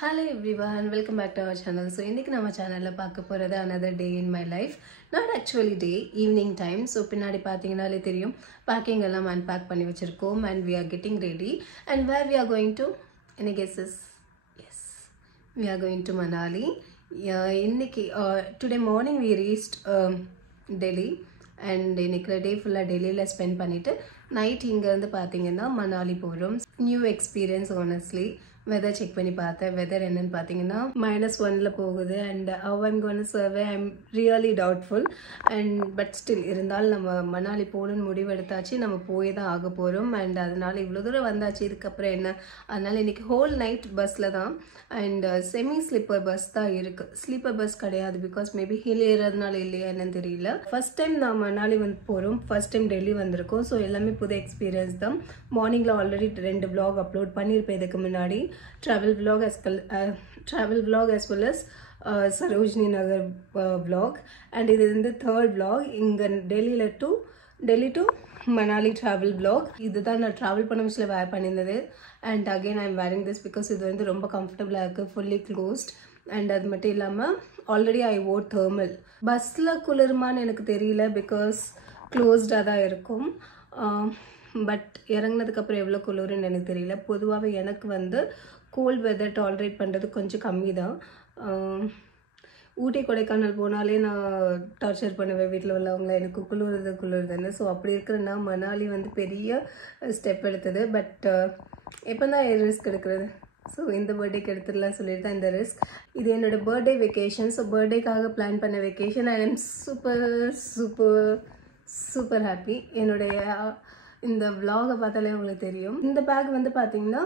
Hello everyone, welcome back to our channel. So இன்னைக்கு நம்ம சேனல்ல பார்க்க போறது another day in my life. Not actually day, evening time. So பின்னாடி பாத்தீங்கனாலே தெரியும் packing எல்லாம் unpack பண்ணி வச்சிருக்கோம் and we are getting ready. And where we are going to? Any guesses? Yes. We are going to Manali. இன்னைக்கு today morning we reached Delhi and இன்னைக்கு day full டெல்லில spend பண்ணிட்டு night இங்க இருந்து பாத்தீங்கன்னா மணாலி போறோம். New experience honestly. Weather check பண்ணி பார்த்தேன் weather என்னன்னு பாத்தீங்கன்னா -1ல போகுது and how I'm going to survey I'm really doubtful and but still இருந்தாலும் நம்ம மணாலி போறோம்னு முடிவு எடுத்தாச்சு நம்ம போய் தான் ஆக போறோம் and அதனால இவ்வளவு தூரம் வந்தாச்சு இதுக்கு அப்புறம் என்ன அதனால இன்னைக்கு whole night பஸ்ல தான் and semi sleeper bus தான் இருக்கு sleeper bus கிடையாது because maybe hill ஏறதுனால இல்லையா என்னன்னு தெரியல first time நான் மணாலி வந்து போறோம் first time டெல்லி வந்திருக்கோம் so எல்லாமே புது எக்ஸ்பீரியன்ஸ் தான் மார்னிங்ல ஆல்ரெடி 2 vlog அப்லோட் பண்ணிருப்பேன் இதுக்கு முன்னாடி travel vlog as well as Sarojini Nagar vlog and this is the third vlog in Delhi to Manali travel vlog this is the travel panamishla wear panindadu and again I am wearing this because இது வந்து ரொம்ப comfortable இருக்கு fully closed and அது மட்டும் இல்லாம already I wore thermal பஸ்ல குளிர்மான்னு எனக்கு தெரியல because closed தான் இருக்கும் பட் இறங்கினதுக்கு அப்புறம் எவ்வளவு குளிருன்னு எனக்கு தெரியல பொதுவாவே எனக்கு வந்து cold weather tolerate பண்றது கொஞ்சம் கம்மி தான் ஊட்டி கொடைக்கானல் போனாலே நான் டார்ச்சர் பண்ணுவேன் வீட்ல உள்ளவங்க எனக்கு குளிருதுன்னு சோ அப்படி இருக்கறனா மணாலி வந்து பெரிய ஸ்டெப் எடுத்தது பட் எப்பதான் ரிஸ்க் எடுக்கிறது சோ இந்த பர்த்டேக்கு எடுத்துடலாம் சொல்லிட்டு தான் இந்த ரிஸ்க் இது என்னோட பர்த்டே வெகேஷன் சோ பர்த்டேக்காக பிளான் பண்ண vacation I am super happy என்னோட இந்த vlog பார்த்தாலே உங்களுக்கு தெரியும் இந்த பேக் வந்து பாத்தீங்கன்னா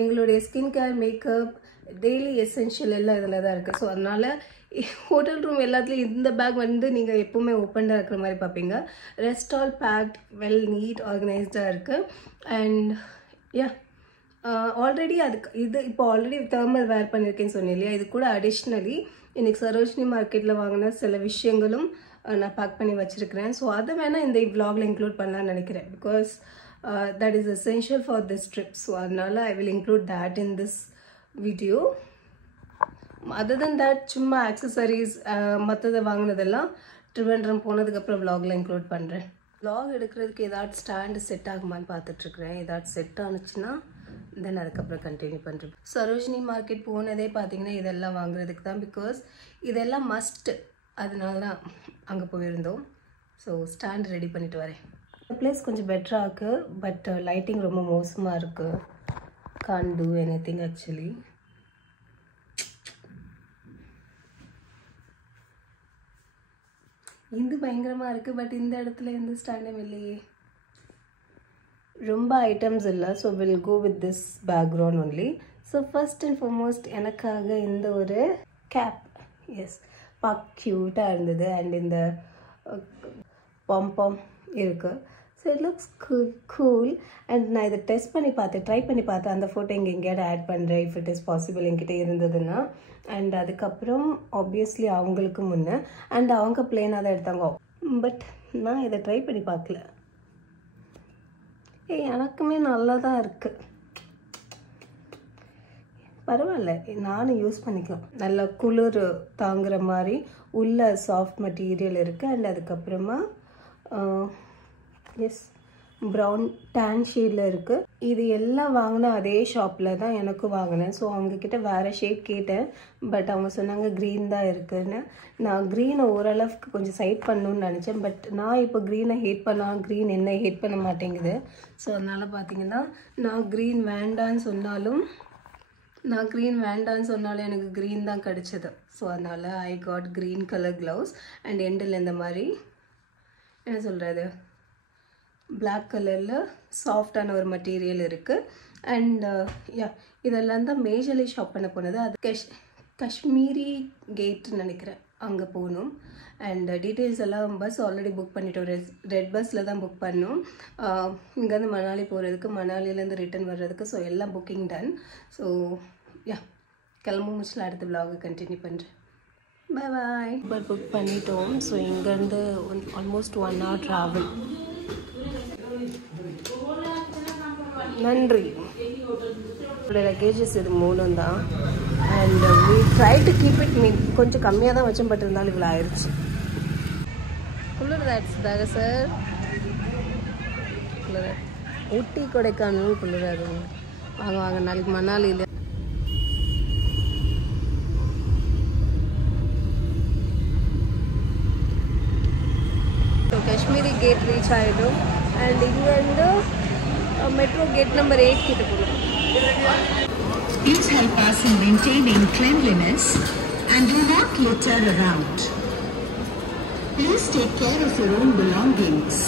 எங்களுடைய skin care makeup daily essential எல்லாம் இதுல தான் இருக்கு சோ அதனால ஹோட்டல் ரூம் எல்லாத்துலயும் இந்த பேக் வந்து நீங்க எப்பவுமே ஓபன்டா இருக்கிற மாதிரி பாப்பீங்க rest all packed well neat ஆர்கனைஸ்டா இருக்கு அண்ட் யா ஆல்ரெடி அதுக்கு இது இப்போ ஆல்ரெடி thermal வேர் பண்ணிருக்கேன்னு சொன்னேன் இல்லையா இது கூட அடிஷனலி இன்னைக்கு சரோஜினி மார்க்கெட்ல வாங்கின சில விஷயங்களும் நான் பேக் பண்ணி வச்சிருக்கேன் சோ அத வேணா இந்த vlogல இன்க்ளூட் பண்ணலாம்னு நினைக்கிறேன் because that is essential for this trip so அதனால I will include that in this video other than that சும்மா accessories மத்தத வாங்குனதெல்லாம் ட்ரிவெண்ட்ரம் போனதுக்கு அப்புறம் vlogல இன்க்ளூட் பண்றேன் vlog எடுக்கிறதுக்கு ஏதாவது ஸ்டாண்ட் செட் ஆகுமான்னு பார்த்துட்டு இருக்கேன் ஏதாவது செட் ஆனுச்சுனா தென் அதுக்கு அப்புறம் கண்டினியூ பண்றேன் சரோஜினி மார்க்கெட் போனதே பாத்தீங்கன்னா இதெல்லாம் வாங்குறதுக்கு தான் because இதெல்லாம் மஸ்ட் அதனால தான் அங்க போயிருந்தோம் சோ ஸ்டாண்ட் ரெடி பண்ணிட்டு வரேன் இந்த பிளேஸ் கொஞ்சம் பெட்டரா இருக்கு பட் லைட்டிங் ரொம்ப மோசமா இருக்கு can't do anything actually இது பயங்கரமா இருக்கு பட் இந்த இடத்துல எந்த ஸ்டாண்டும் இல்லையே ரொம்ப ஐட்டம்ஸ் இல்ல so we'll go with this background only so first and foremost எனக்காக இந்த ஒரு cap yes பாக்க கியூட்டா இருந்தது and இந்த pom இருக்கு so it looks cool and நான் இத டெஸ்ட் பண்ணி பார்த்தேன் ட்ரை பண்ணி பார்த்தேன் அந்த போட்டோ எங்கேயாவது ஆட் பண்றேன் if it is possible என்கிட்ட இருந்ததுன்னா and அதுக்கு அப்புறம் obviously அவங்களுக்கு முன்ன and அவங்க plain ஆ தான் எடுத்தாங்க பட் நான் இத ட்ரை பண்ணி பார்க்கல எனக்குமே நல்லா தான் இருக்கு பரவாயில்லை நானும் யூஸ் பண்ணிக்கலாம் நல்ல குளிர் தாங்குற மாதிரி உள்ள சாஃப்ட் மெட்டீரியல் இருக்கு and அதுக்கு அப்புறமா எஸ் brown tan ஷேட்ல இருக்கு இது எல்லாம் வாங்குன அதே ஷாப்ல தான் எனக்கு வாங்குனேன் சோ அவங்க கிட்ட வேற ஷேட் கேட்டேன் பட் அவங்க சொன்னாங்க green தான் இருக்குன்னு நான் green ஓரளவுக்கு கொஞ்சம் சைட் பண்ணனும்னு நினைச்சேன் பட் நான் இப்போ green ஹேட் பண்ணா green என்ன ஹேட் பண்ண மாட்டேங்குது சோ அதனால பாத்தீங்கன்னா நான் green வேண்டாம்னு சொன்னாலும் எனக்கு green தான் கிடைச்சது சோ அதனால I got green color gloves and எண்டில் இந்த மாதிரி என்ன சொல்றது black colorல சாஃப்ட்டான ஒரு மெட்டீரியல் இருக்கு and இதெல்லாம் தான் மேஜர்லி ஷாப் பண்ண போனது அது காஷ்மீரி கேட் நினைக்கிறேன் அங்க போணும் and டீடைல்ஸ் எல்லாம் பஸ் ஆல்ரெடி புக் பண்ணிட்டோம் ரெட் பஸ்ல தான் புக் பண்ணோம் இங்க இருந்து மணாலி போறதுக்கு மணாலில இருந்து ரிட்டர்ன் வர்றதுக்கு சோ எல்லாம் புக்கிங் டன் சோ கிளம்பு முடிச்சல அடுத்த vlog கண்டினியூ பண்றேன் bye bye பட் புக் பண்ணிட்டோம் சோ இங்க இருந்து almost 1 hour travel நன்றி லக்கேஜஸ் இது 3 தான் and we try to keep it கொஞ்சம் கம்மியாக தான் வச்சோம், பட் இருந்தாலும் இவ்வளோ ஆயிடுச்சு. குளிர்தாச்சுதாக சார், குளிர ஊட்டி கொடைக்கானலும் குளிராது. வாங்க வாங்க, நாளைக்கு மணாலியில் காஷ்மீரி கேட் ரீச் ஆகிடும். அண்ட் இங்கே வந்து மெட்ரோ கேட் நம்பர் 8 கிட்ட போகணும். Please help us in maintaining cleanliness and do not litter around. Please take care of your own belongings.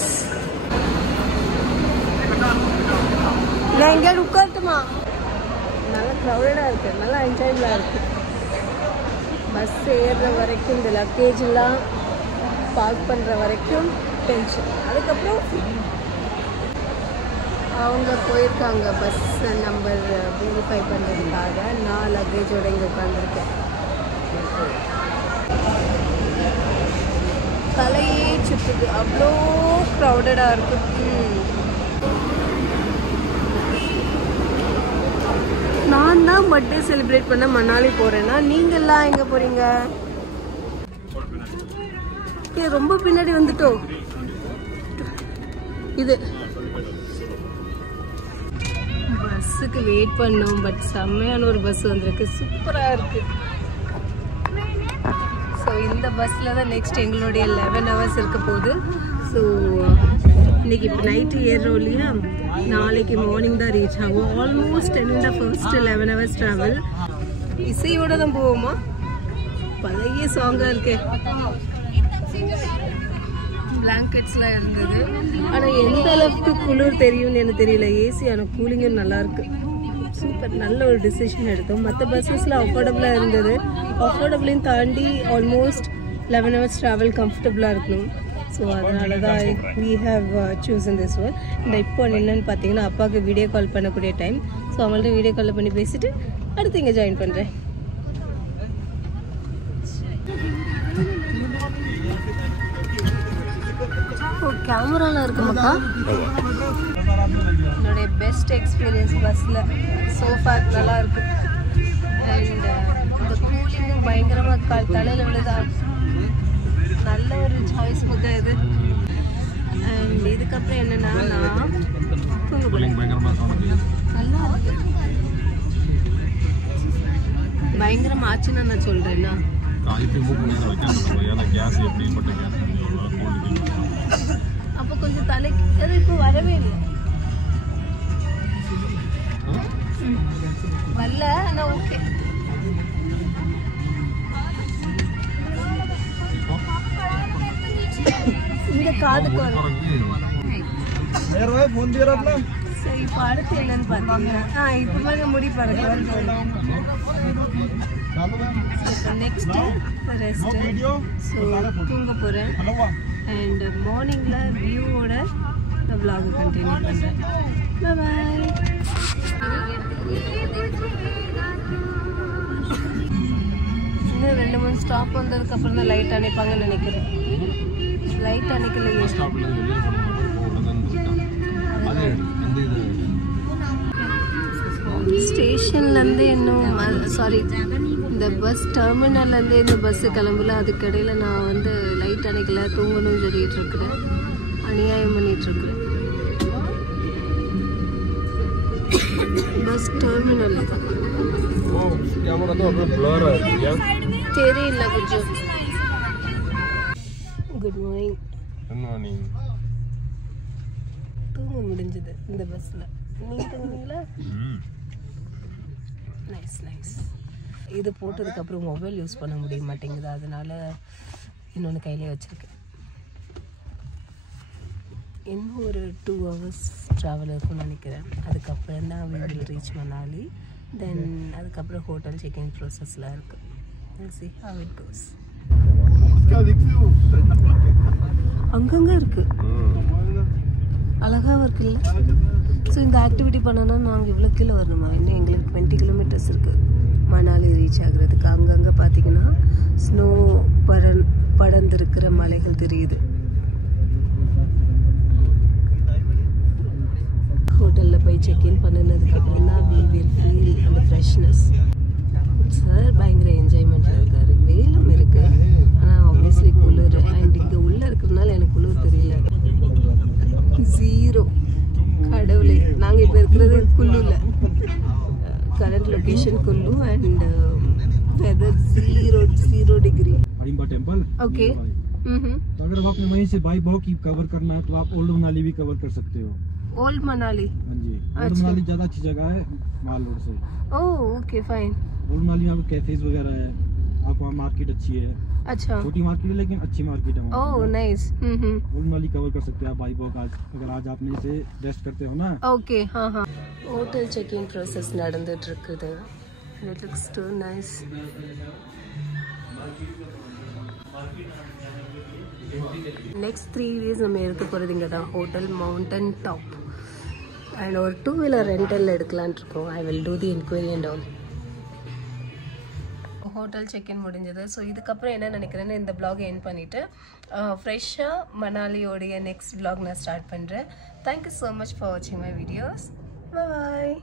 நான் எங்கேயாவது உட்காரட்டுமா? நல்லா க்ரௌடடாக இருக்குது, நல்லா என்ஜாயபிளாக இருக்குது. பஸ் ஏறுற வரைக்கும் இந்த லக்கேஜெலாம் பார்க் பண்ணுற வரைக்கும் டென்ஷன். அதுக்கப்புறம் அவங்க போயிருக்காங்க பஸ் நம்பர் வெரிஃபை பண்ணுறதுக்காக. நான் லக்கேஜோட இங்கே உட்காந்துருக்கேன். தலையே சுற்றுது, அவ்வளோ க்ரௌடடாக இருக்குது. நான் தான் பர்த்டே செலிப்ரேட் பண்ண மணாலி போகிறேன்னா, நீங்கள்லாம் எங்கே போகிறீங்க? ரொம்ப பின்னாடி வந்துட்டோம். இது பஸ்ஸுக்கு வெயிட் பண்ணோம், பட் செம்மையான ஒரு பஸ் வந்திருக்கு, சூப்பராக இருக்குது. ஸோ இந்த பஸ்ஸில் தான் நெக்ஸ்ட் எங்களுடைய 11 hours இருக்க போகுது. ஸோ இன்றைக்கி இப்போ நைட்டு ஏறுறோம் இல்லையா, நாளைக்கு மார்னிங் தான் ரீச் ஆகும். ஆல்மோஸ்ட் இந்த ஃபர்ஸ்ட் 11 hours ட்ராவல். இசையோடு தான் போவோமா? பழைய சாங்காக இருக்கு. பிளாங்கெட்ஸ்லாம் இருந்தது, ஆனால் எந்த அளவுக்கு குளிர் தெரியும்னு எனக்கு தெரியல. ஏசி ஆனால் கூலிங்கும் நல்லாயிருக்கு. சூப்பர், நல்ல ஒரு டிசிஷன் எடுத்தோம். மற்ற பஸ்ஸஸில் அஃபோர்டபுளாக இருந்தது. அஃபோர்டபுளையும் தாண்டி ஆல்மோஸ்ட் 11 hours ட்ராவல் கம்ஃபர்டபுளாக இருக்கணும். ஸோ அதனால தான் we have chosen this one. இந்த இப்போ என்னென்னு பார்த்தீங்கன்னா, அப்பாவுக்கு வீடியோ கால் பண்ணக்கூடிய டைம். ஸோ அவங்கள்ட்ட வீடியோ காலில் பண்ணி பேசிவிட்டு அடுத்து இங்கே ஜாயின் பண்ணுறேன். கேமராலாம் இருக்கு மக்கா. என்னுடைய பெஸ்ட் எக்ஸ்பீரியன்ஸ் பஸ்ஸில் சோஃபா நல்லா இருக்கு. அண்ட் இந்த கூலிங்கும் பயங்கரமாக தலையில் விழுதா, நல்ல ஒரு சாய்ஸ் புக்கா இது. அண்ட் இதுக்கப்புறம் என்னன்னா, நான் தூங்க போகிறேன். நல்லா இருக்கு, பயங்கரம் ஆச்சுன்னு நான் சொல்கிறேன்னா. அப்போ கொஞ்சம் தலைக்கு அது இப்போ வரவே இல்லை, வரல. ஆனால் ஓகே. இந்த காதுக்கு வரும். சரி, இப்போ அடுத்து என்னன்னு பார்த்தீங்கன்னா, இப்போ பாருங்க முடி பாருங்க வருது. Next rest. ஸோ தூங்க போகிறேன். அண்ட் மார்னிங்கில் வியூவோட vlog கண்டினியூ பண்ணுறேன். பாய். இன்னும் 2-3 ஸ்டாப் வந்ததுக்கப்புறம் தான் லைட் அணைப்பாங்கன்னு நினைக்கிறேன். லைட் அணைக்கலையே. ஸ்டேஷன்லேருந்து இன்னும் சாரி இந்த பஸ் டெர்மினல்லேருந்து இந்த பஸ்ஸு கிளம்பல. அதுக்கடையில் நான் வந்து லைட் அணைக்கல, தூங்கணும்னு சொல்லிட்டு இருக்கிறேன். அநியாயம் பண்ணிகிட்ருக்குறேன். பஸ் டெர்மினல் தெரியல கொஞ்சம். Good morning. தூங்க முடிஞ்சது இந்த பஸ்ஸில். நீங்கள் தூங்குனீங்களா? Nice nice. இது போட்டதுக்கப்புறம் மொபைல் யூஸ் பண்ண முடிய மாட்டேங்குது, அதனால இன்னொன்று கையிலே வச்சுருக்கேன். இன்னும் ஒரு 2 hours ட்ராவல் இருக்கும்னு நினைக்கிறேன். அதுக்கப்புறம் தான் we will reach மணாலி. தென் அதுக்கப்புறம் ஹோட்டல் செக்இன் ப்ராசஸ்லாம் இருக்குது. we'll see how it goes. அங்கங்கே இருக்குது, அழகாகவும் இருக்குல்ல. ஸோ இந்த ஆக்டிவிட்டி பண்ணோன்னா நாங்கள் இவ்வளோ கீழே வரணுமா? இன்னும் எங்களுக்கு 20 kilometers இருக்குது மணாலி ரீச் ஆகுறதுக்கு. அங்கங்கே பார்த்தீங்கன்னா ஸ்னோ படர்ந்திருக்கிற மலைகள் தெரியுது. ஹோட்டலில் போய் செக்இன் பண்ணினதுக்கப்புறம் தான் we will feel அந்த ஃப்ரெஷ்னஸ். சார் இருக்கிறது குல்லுல. Current location Kullu and weather 0 degree. Hadimba temple okay. तो अगर आपने वहीं से भाई बहु की कवर करना है तो आप ओल्ड मनाली भी कवर कर सकते हो. ओल्ड मनाली. हाँ जी. ओल्ड अच्छा. मनाली ज्यादा अच्छी जगह है माल रोड से. Oh okay fine. Old Manali में कैफेज वगैरह है. आपको वहाँ मार्केट अच्छी है. अच्छा. छोटी मार्केट है लेकिन अच्छी मार्केट है. Oh nice. Old Manali cover कर सकते हैं आप भाई बहु अगर आज आपने इसे रेस्ट करते हो ना. ओके. हाँ हाँ. होटल चेकिंग प्रोसेस நடந்துட்டு இருக்குது. It looks too nice. Next 3 days நம்ம இருக்க போறது இங்க தான் ஹோட்டல் மவுண்டன் டாப் அண்ட் ஒரு 2-wheeler ரெண்டல் எடுக்கலாம்னு இருக்கோம். I will do the inquiry and all. Hotel check in முடிஞ்சது. ஸோ இதுக்கப்புறம் என்ன நினைக்கிறேன்னு இந்த vlog எண்ட் பண்ணிவிட்டு ஃப்ரெஷ்ஷாக மணாலியோடைய நெக்ஸ்ட் vlog நான் ஸ்டார்ட் பண்ணுறேன். தேங்க்யூ ஸோ மச் ஃபார் வாட்சிங் மை வீடியோஸ். பாய்.